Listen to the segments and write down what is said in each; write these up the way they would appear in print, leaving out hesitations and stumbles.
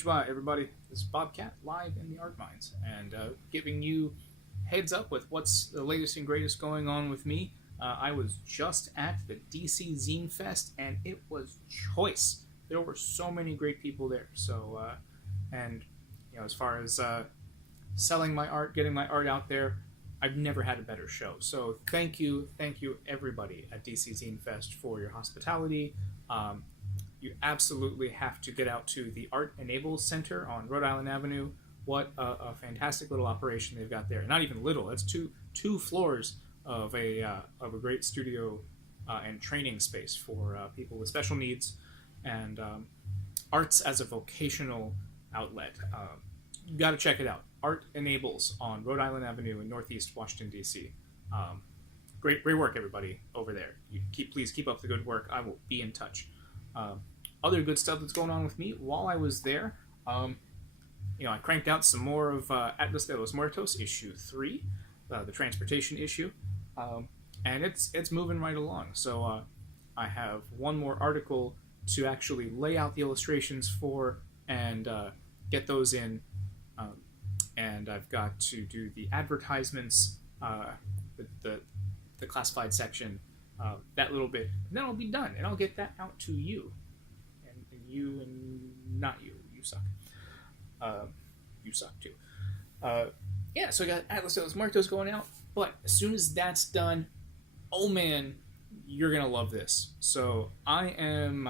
Konnichiwa, everybody. This is Bobcat live in the Art Mines and giving you heads up with what's the latest and greatest going on with me. I was just at the DC Zinefest and it was choice. There were so many great people there. So, and as far as selling my art, getting my art out there, I've never had a better show. So thank you everybody at DC Zinefest for your hospitality. You absolutely have to get out to the Art Enables Center on Rhode Island Avenue. What a fantastic little operation they've got there. Not even little. It's two floors of a great studio and training space for people with special needs and arts as a vocational outlet. You got to check it out. Art Enables on Rhode Island Avenue in Northeast Washington, D.C. Great work, everybody over there. Please keep up the good work. I will be in touch. Other good stuff that's going on with me while I was there, I cranked out some more of Atlas de los Muertos issue 3, the transportation issue, and it's moving right along. So I have one more article to actually lay out the illustrations for and get those in, and I've got to do the advertisements, the classified section, that little bit, and then I'll be done, and I'll get that out to you. And you and not you. You suck. You suck too. So I got Atlas de los Muertos going out, but as soon as that's done, oh man, you're going to love this. So I am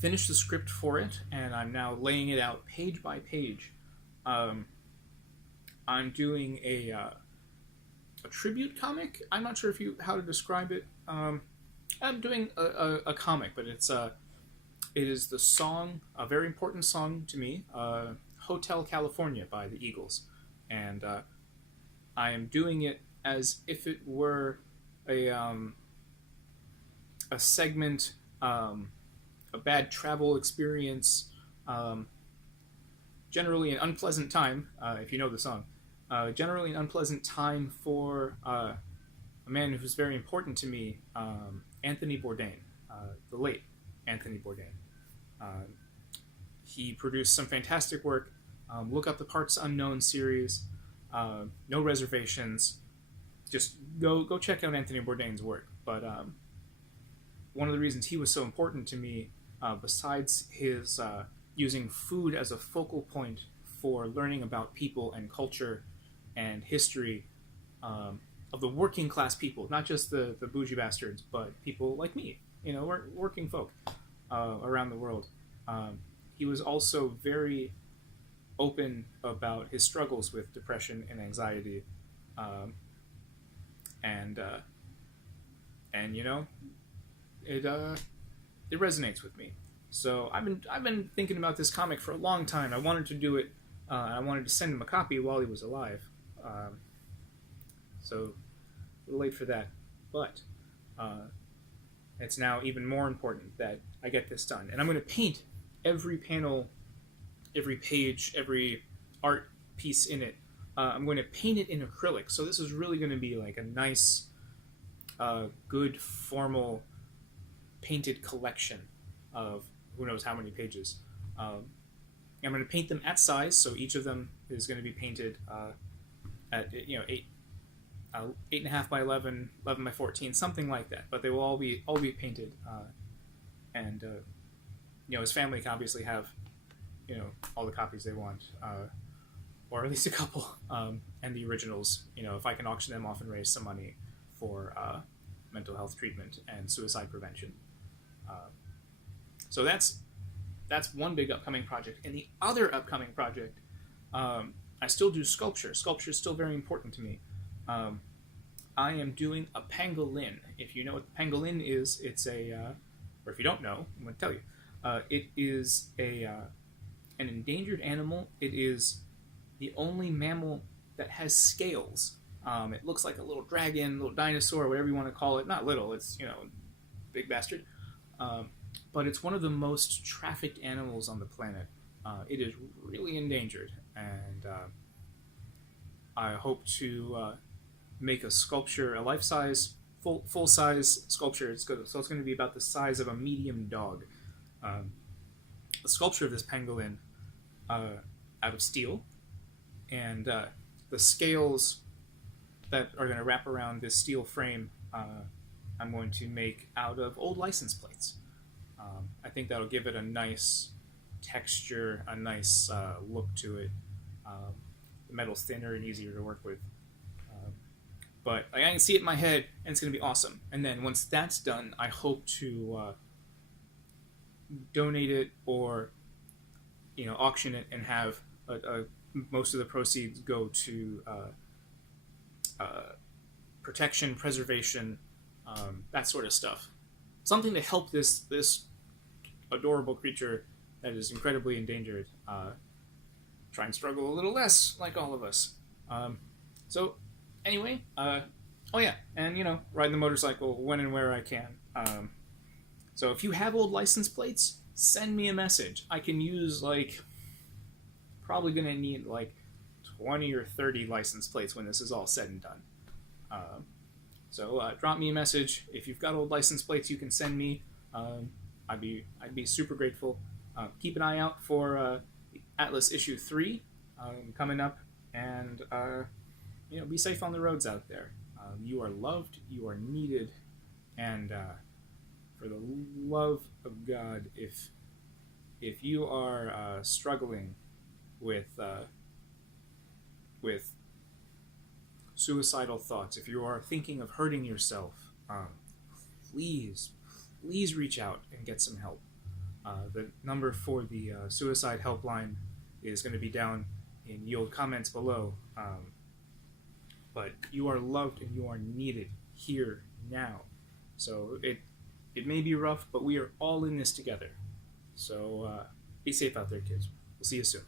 finished the script for it, and I'm now laying it out page by page. I'm doing a tribute comic. I'm not sure how to describe it. I'm doing a comic, but it is the song, a very important song to me, Hotel California by the Eagles. And I am doing it as if it were a segment, a bad travel experience, generally an unpleasant time, if you know the song, generally an unpleasant time for a man who's very important to me, Anthony Bourdain, the late Anthony Bourdain. He produced some fantastic work. Look up the Parts Unknown series. No reservations. Just go check out Anthony Bourdain's work. But one of the reasons he was so important to me, besides his using food as a focal point for learning about people and culture and history of the working class people, not just the bougie bastards, but people like me, working folk around the world. He was also very open about his struggles with depression and anxiety, and it resonates with me. So I've been thinking about this comic for a long time. I wanted to do it. I wanted to send him a copy while he was alive. So a little late for that, but it's now even more important that I get this done. And I'm going to paint every panel, every page, every art piece in it. I'm going to paint it in acrylic. So this is really going to be like a nice, good, formal, painted collection of who knows how many pages. I'm going to paint them at size, so each of them is going to be painted at 8.5 by 11, 11 by 14, something like that. But they will all be painted, and his family can obviously have all the copies they want, or at least a couple, and the originals. If I can auction them off and raise some money for mental health treatment and suicide prevention. So that's one big upcoming project. And the other upcoming project, I still do sculpture. Sculpture is still very important to me. I am doing a pangolin. If you know what the pangolin is, it's or if you don't know, I'm going to tell you. It is an endangered animal. It is the only mammal that has scales. It looks like a little dragon, little dinosaur, whatever you want to call it. Not little, it's, big bastard. But it's one of the most trafficked animals on the planet. It is really endangered, and I hope to make a sculpture, a life-size, full-size sculpture. So it's going to be about the size of a medium dog. The sculpture of this pangolin out of steel, and the scales that are going to wrap around this steel frame, I'm going to make out of old license plates. I think that'll give it a nice texture, a nice look to it. The metal's thinner and easier to work with. But I can see it in my head, and it's going to be awesome. And then once that's done, I hope to donate it or auction it and have most of the proceeds go to protection, preservation, that sort of stuff. Something to help this adorable creature that is incredibly endangered try and struggle a little less, like all of us. So, anyway, oh yeah, and ride the motorcycle when and where I can. So if you have old license plates, send me a message. I can use probably gonna need 20 or 30 license plates when this is all said and done. So drop me a message if you've got old license plates. You can send me. I'd be super grateful. Keep an eye out for Atlas issue 3 coming up, and be safe on the roads out there. You are loved, you are needed, and for the love of God, if you are struggling with suicidal thoughts, if you are thinking of hurting yourself, please reach out and get some help. The number for the suicide helpline is going to be down in the old comments below. But you are loved and you are needed here now. So it may be rough, but we are all in this together. So be safe out there, kids. We'll see you soon.